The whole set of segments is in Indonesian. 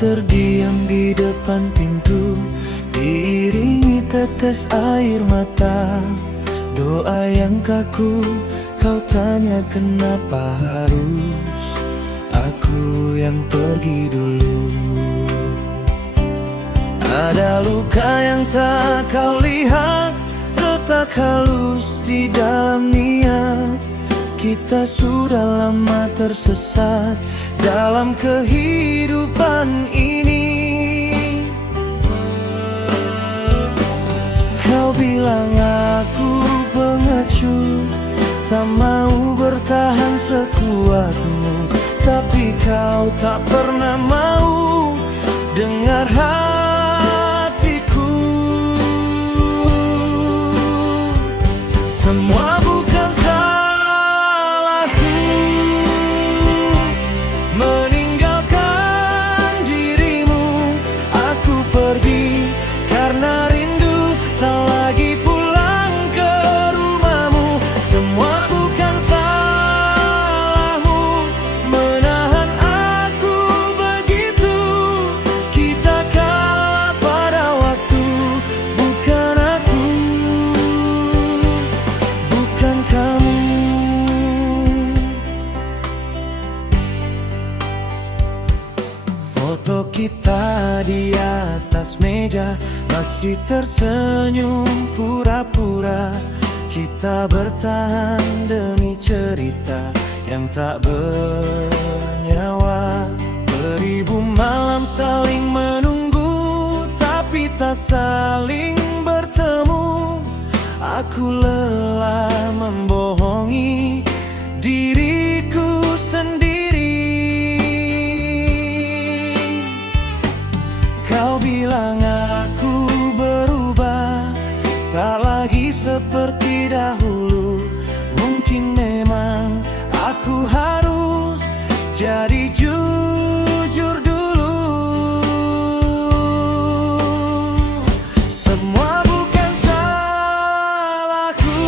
terdiam di depan pintu, diiringi tetes air mata. Doa yang kaku, kau tanya kenapa harus aku yang pergi dulu. Ada luka yang tak kau lihat, retak halus di dalam niat. Kita sudah lama tersesat dalam kehidupan ini. Kau bilang aku pengecut, tak mau bertahan sekuatmu, tapi kau tak pernah mau dengar hatiku. Semua bukan salahku, meninggalkan dirimu. Aku pergi karena rindu, tak lagi pulang ke rumahmu. Semua bukan salahmu, menahan aku begitu. Kita kalah pada waktu, bukan aku, bukan kamu. Foto kita di atas meja masih tersenyum pura-pura. Kita bertahan demi cerita yang tak bernyawa. Beribu malam saling menunggu, tapi tak saling bertemu. Aku lelah membohongi diriku sendiri. Kau bilang aku berubah, tak lagi seperti dahulu. Mungkin memang aku harus jadi jujur dulu. Semua bukan salahku,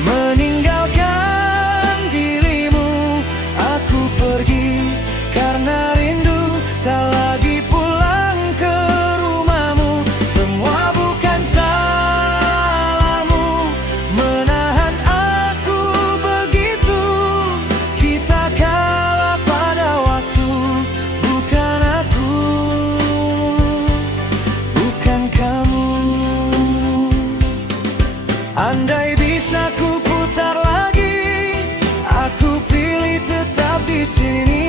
meninggalkan dirimu. Aku pergi karena rindu, tak lagi pulang ke rumahmu. Semua bukan salahmu, menahan aku begitu. Kita kalah pada waktu, bukan aku, bukan kamu. Andai bisa ku putar lagi, aku pilih tetap di sini.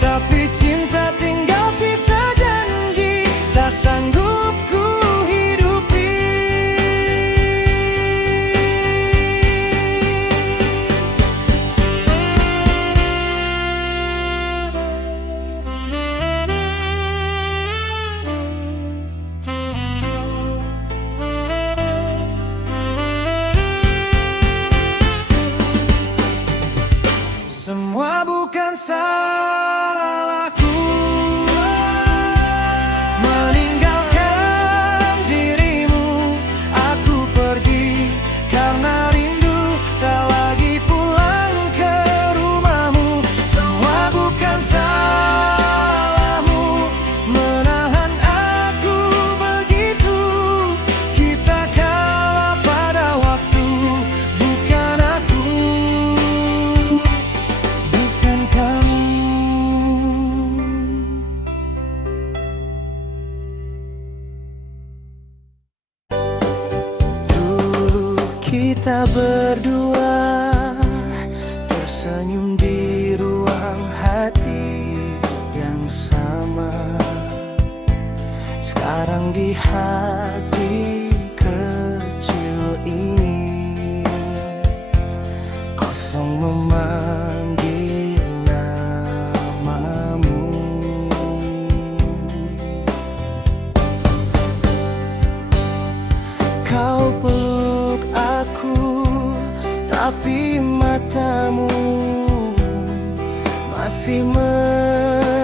Tapi cinta tinggal sisa janji, tak sanggup ku hidupi. Semua bukan salahku, meninggalkan dirimu. Aku pergi karena rindu, tak lagi pulang ke rumahmu. Semua bukan salahmu, menahan aku begitu. Kita kalah pada waktu, bukan aku, bukan kamu. Dulu kita berdua tersenyum di ruang hati yang sama. Sekarang di hati kecil ini kosong memanggil namamu. Kau peluk aku, tapi matamu masih mencari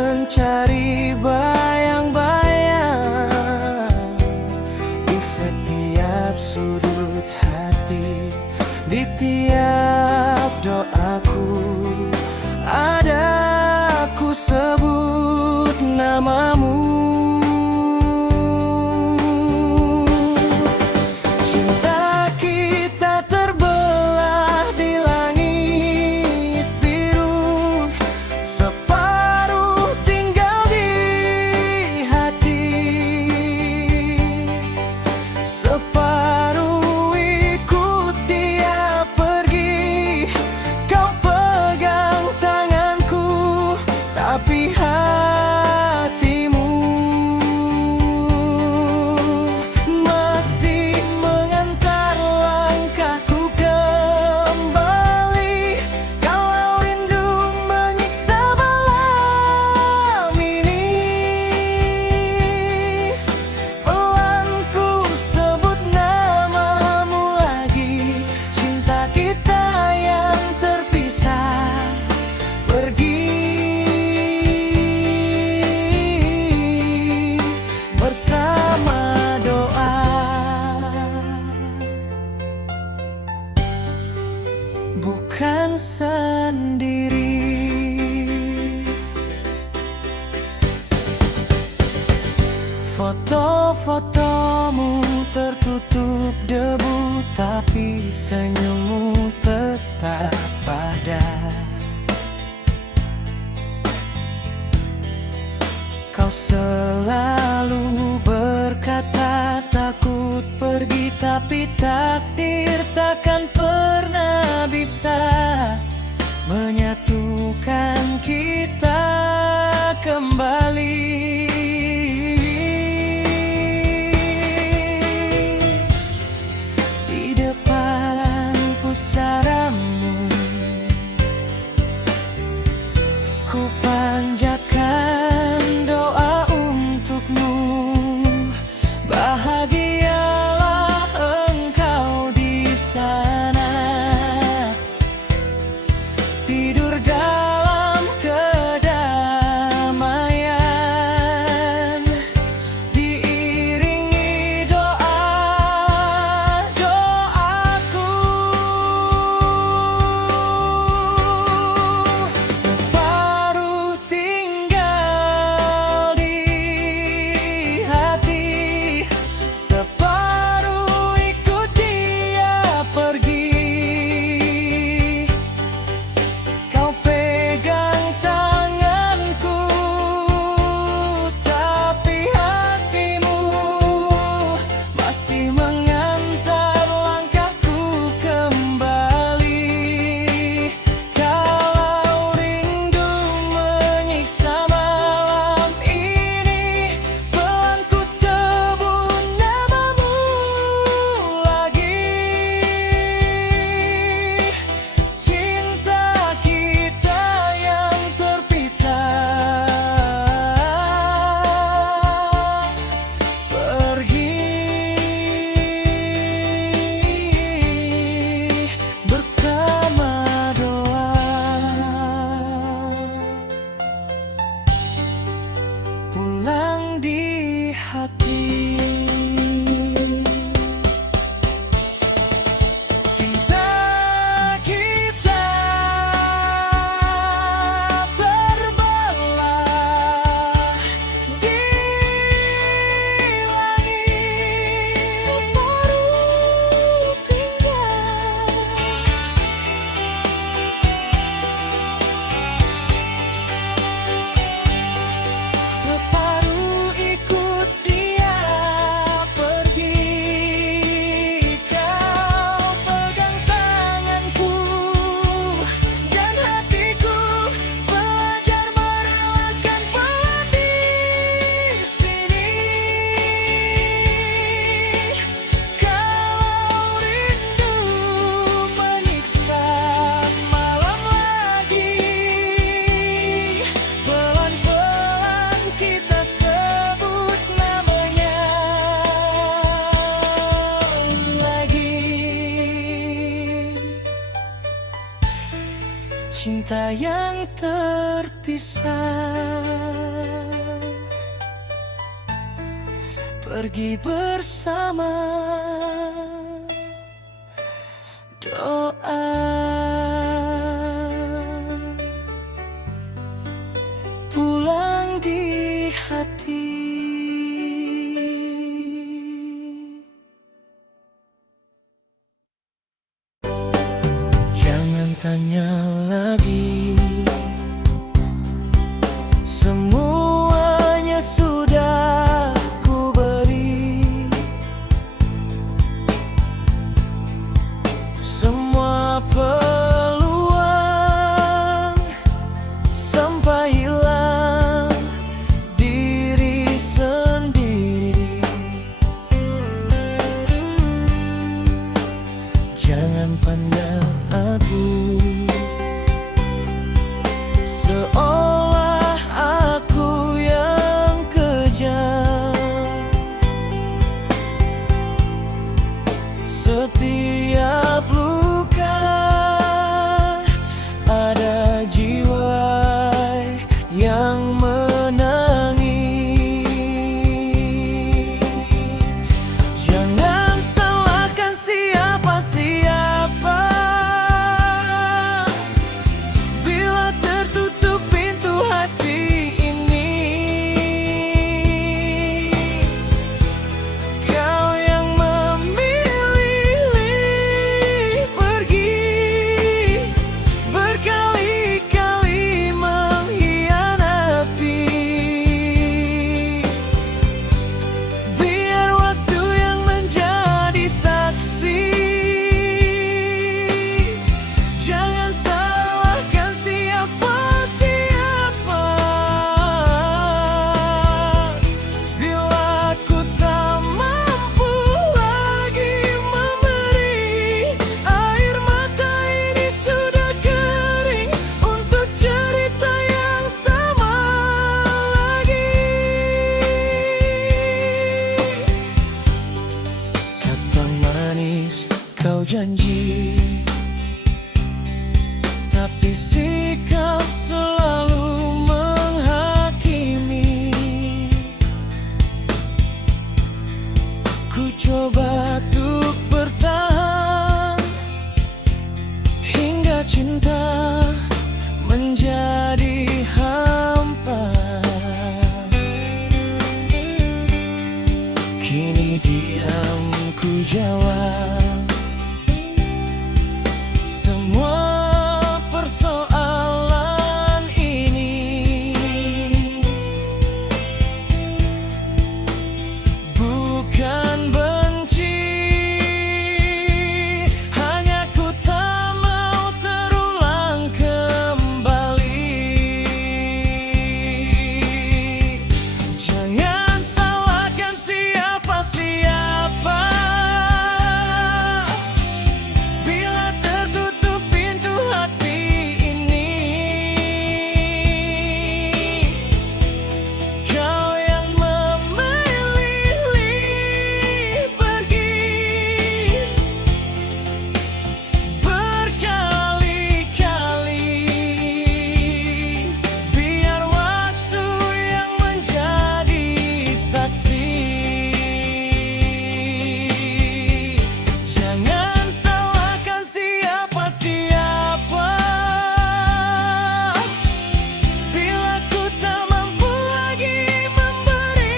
bayang-bayang di setiap sudut hati, di tiap doaku. Ada aku sebut namamu. Cinta kita terbelah di langit biru, separuh tinggal di hati, separuh ikut dia pergi. Kau pegang tanganku, tapi hatimu masih mengantar langkahku kembali. Kalau rindu menyiksa malam ini, pelan ku sebut namamu lagi. Cinta kita yang terpisah pergi bersama doa, bukan sendiri. Foto-fotomu tertutup debu, tapi senyummu tetap ada. Kau selalu berkata takut pergi, tapi takdir takkan pernah bisa menyatukan kita kembali. Di depan pusaramu ku panjatkan doa untukmu. Bahagialah engkau di sana, tidur dalam kedamaian, diiringi doa-doaku. Separuh tinggal di hati, separuh ikut dia pergi. Kau pegang tanganku, tapi hatimu masih mengantar langkahku kembali. Kalau rindu menyiksa malam ini, pelan ku sebut namamu lagi. Cinta kita yang terpisah pergi bersama doa, pulang di hati. Cinta kita terbelah di langit, separuh tinggal, separuh ikut dia pergi. Kau pegang tanganku dan hatiku belajar merelakan pelan di sini. Kalau rindu menyiksa malam lagi, pelan-pelan kita sebut namanya lagi. Cinta yang terpisah pergi bersama doa, pulang di lagi. Semuanya sudah ku beri, semua peluang sampai hilang diri sendiri. Jangan pandang aku seolah aku yang kejam. Setiap luka ada jiwa yang menangis. Jangan salahkan siapa-siapa bila tertutup pintu hati ini. Kau yang memilih pergi, berkali-kali mengkhianati. Biar waktu yang menjadi saksi. Jangan salahkan siapa-siapa bila ku tak mampu lagi memberi. Air mata ini sudah kering untuk cerita yang sama lagi. Kata manis kau janji, tapi sikap selalu menghakimi. Ku coba untuk bertahan hingga cinta menjadi hampa. Kini diam ku jawab semua persoalan ini. Bukan benci, hanya ku tak mau terulang kembali. Jangan salahkan siapa-siapa bila tertutup pintu hati ini. Kau yang memilih pergi, berkali-kali. Biar waktu yang menjadi saksi. Jangan salahkan siapa-siapa bila ku tak mampu lagi memberi.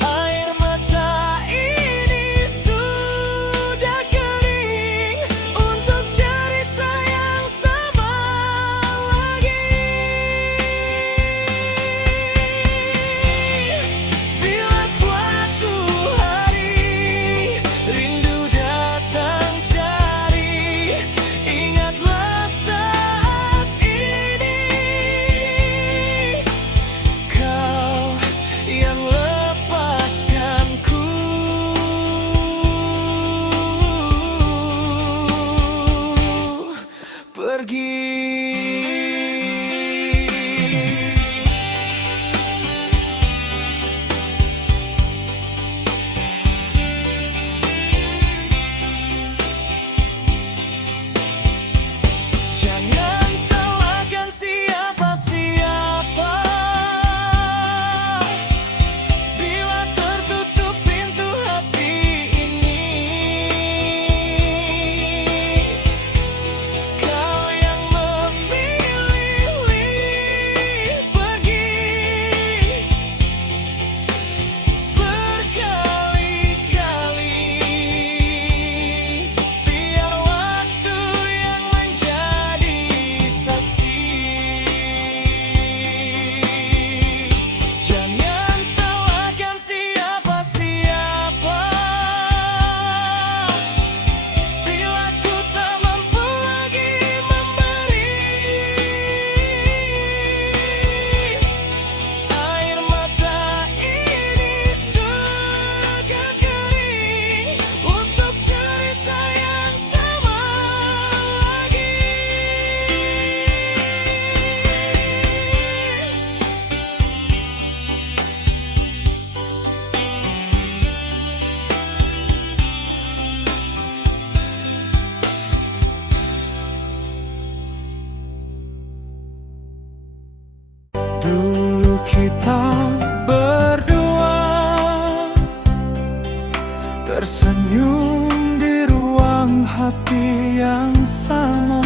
Air mata ini sudah kering untuk cerita yang sama lagi. Bila suatu hari rindu datang cari, ingatlah saat ini. Kau yang lepaskanku pergi. Jangan salahkan siapa-siapa bila tertutup pintu hati ini. Kau yang hati yang sama.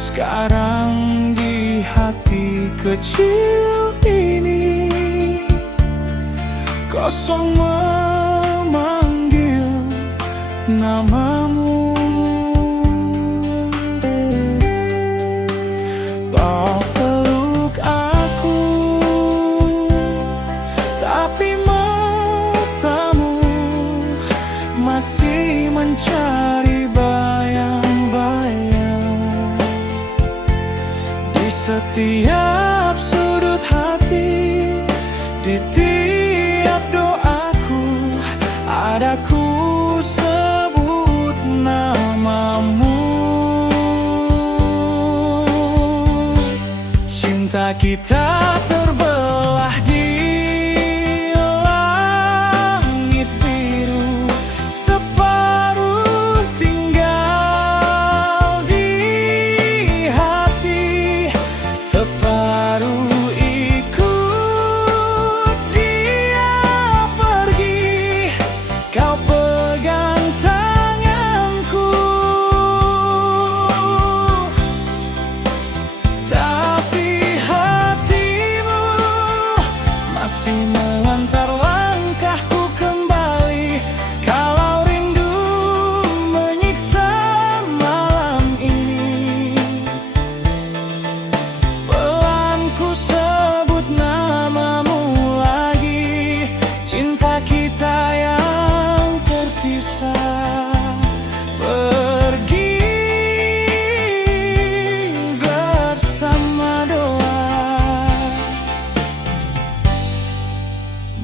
Sekarang di hati kecil ini kosong memanggil namamu. Kau peluk aku, tapi matamu masih mencari bayang-bayang di setiap sudut hati. Di tiap doaku ada ku sebut namamu. Cinta kita terbelah di langit biru, separuh tinggal di hati, separuh ikut dia pergi. Kau pegang tanganku, tapi hatimu masih mengantar langkahku kembali. Kalau rindu menyiksa malam ini, pelan ku sebut namamu lagi. Cinta kita yang terpisah pergi bersama doa,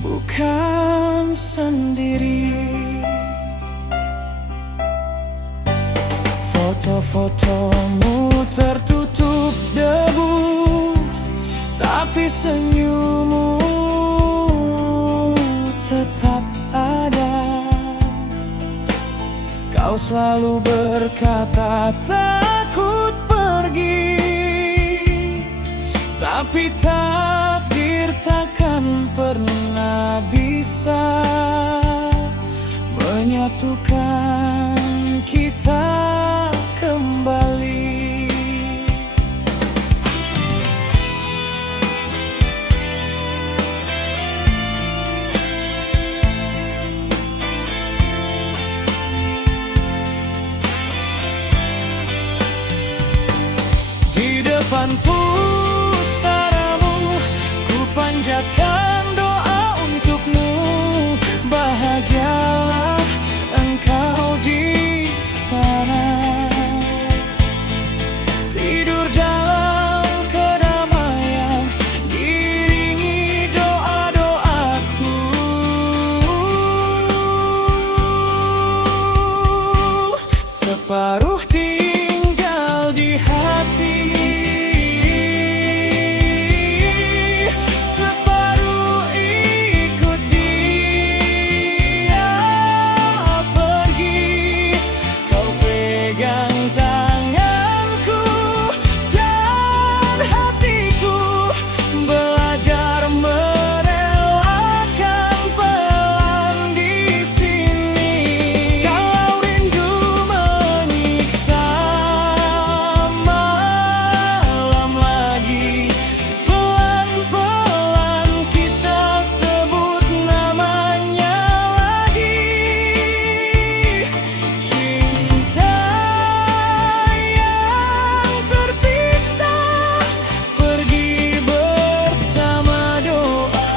bukan sendiri. Foto-fotomu tertutup debu, tapi senyummu tetap ada. Kau selalu berkata takut pergi, tapi takdir takkan pernah bisa menyatukan kita kembali. Di depan pusaramu ku panjatkan doa untukmu. Bahagialah engkau di sana, tidur dalam kedamaian, diiringi doa-doaku. Separuh tinggal di hati, separuh ikut dia pergi. Kau pegang tanganku dan hatiku belajar merelakan pelan di sini. Kalau rindu menyiksa malam lagi, pelan-pelan kita sebut namanya lagi. Cinta yang terpisah pergi bersama doa,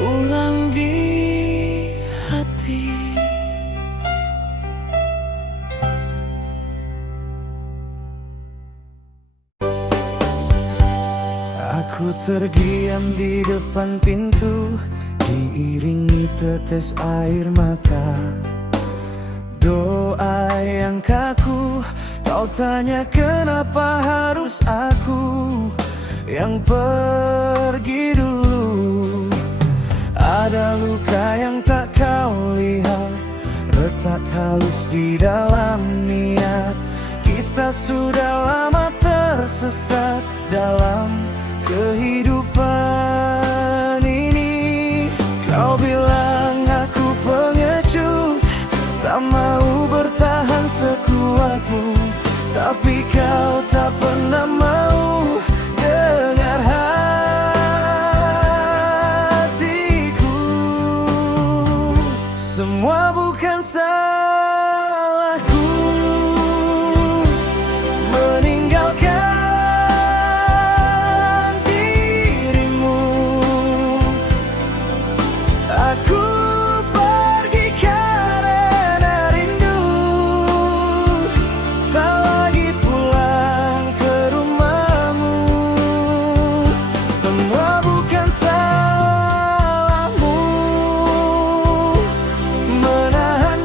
pulang di hati. Aku terdiam di depan pintu, diiringi tetes air mata. Doa yang kaku, kau tanya kenapa harus aku yang pergi dulu. Ada luka yang tak kau lihat, retak halus di dalam niat. Kita sudah lama tersesat dalam kehidupan ini. Kau bilang aku pengecut, tak mau bertahan sekuatmu, tapi kau tak pernah mau dengar hatiku. Semua bukan salahku meninggalkan dirimu. Aku pergi karena rindu, tak lagi pulang ke rumahmu. Semua bukan salahmu menahan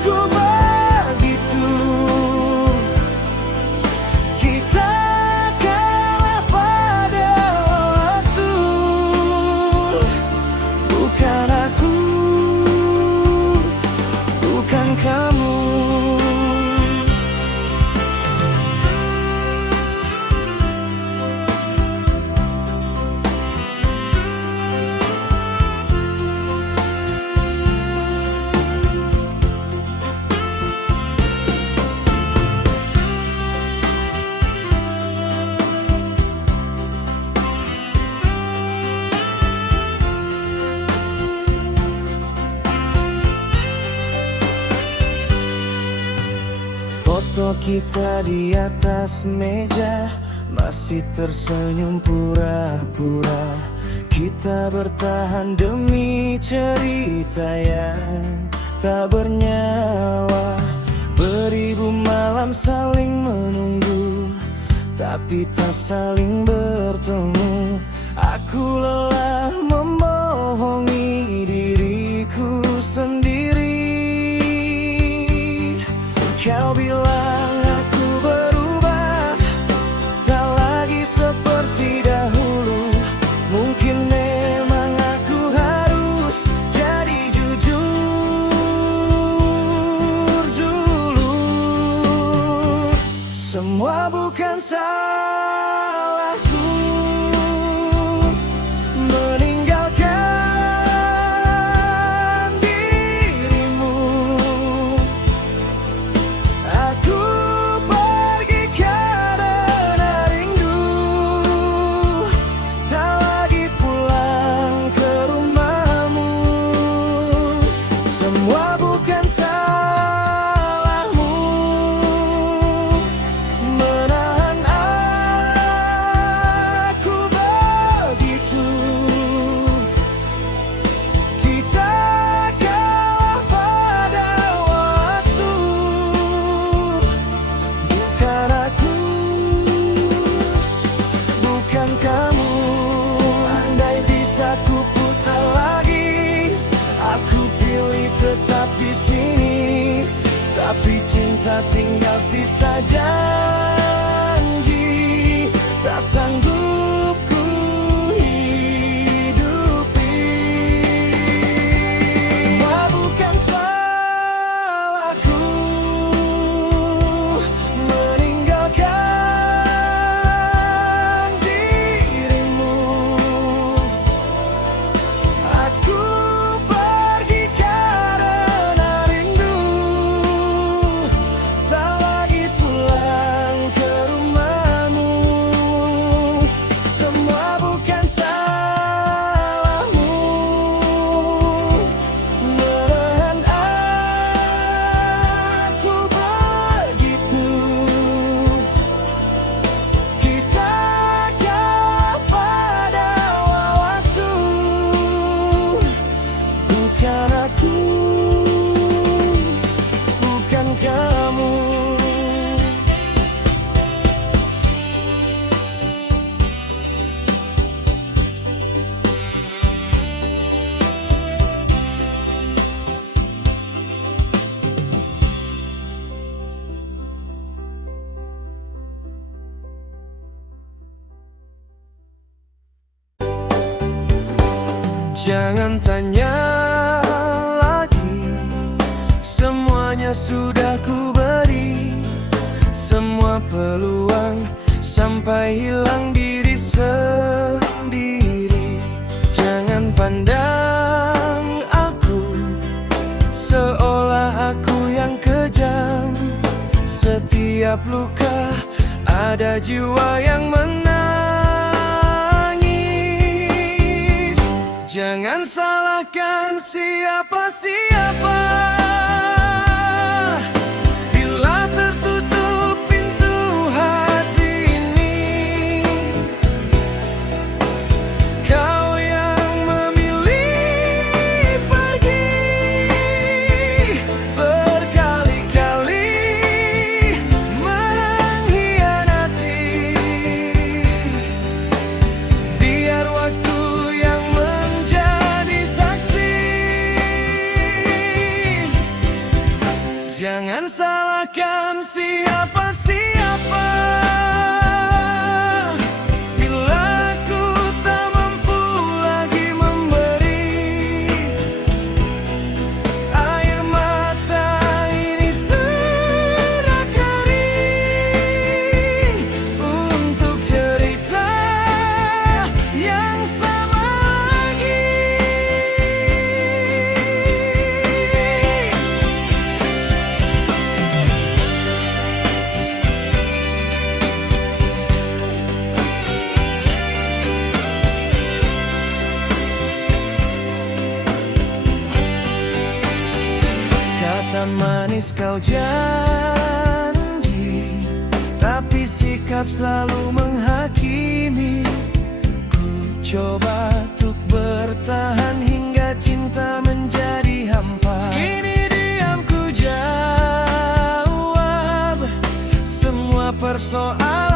aku begitu. Kita kalah pada waktu, bukan aku, bukan kamu. Foto kita di atas meja, masih tersenyum pura-pura. Kita bertahan demi cerita yang tak bernyawa. Beribu malam saling menunggu, tapi tak saling bertemu. Aku lelah membohongi diriku sendiri. Kau bilang aku berubah, tak lagi seperti dahulu. Mungkin memang aku harus jadi jujur dulu. Semua bukan salahku meninggalkan dirimu. Aku pergi karena rindu, tak lagi pulang ke rumahmu. Semua bukan salahmu menahan aku begitu. Kita kalah pada waktu, bukan aku, bukan kamu. Andai bisa ku putar lagi, aku pilih tetap di sini. Tapi cinta tinggal sisa janji, tak sanggup ku hidupi. Semua bukan salahku meninggalkan dirimu. Aku pergi karena rindu, tak lagi pulang ke rumahmu. Semua bukan salahmu menahan aku begitu. Kita kalah pada waktu, bukan aku, bukan kamu. Jangan tanya lagi, semuanya sudah ku beri. Semua sampai hilang diri sendiri. Jangan pandang aku seolah aku yang kejam. Setiap luka ada jiwa yang menangis. Jangan salahkan siapa-siapa bila tertutup pintu hati ini. Kau yang memilih pergi berkali-kali mengkhianati. Biar waktu yang menjadi saksi. Jangan salahkan siapa-siapa bila ku tak mampu lagi memberi. Air mata ini sudah kering untuk cerita yang sama lagi. Kata manis kau janji, tapi sikap selalu menghakimi. Ku coba untuk bertahan hingga cinta menjadi hampa. Kini diamku jawab semua persoalan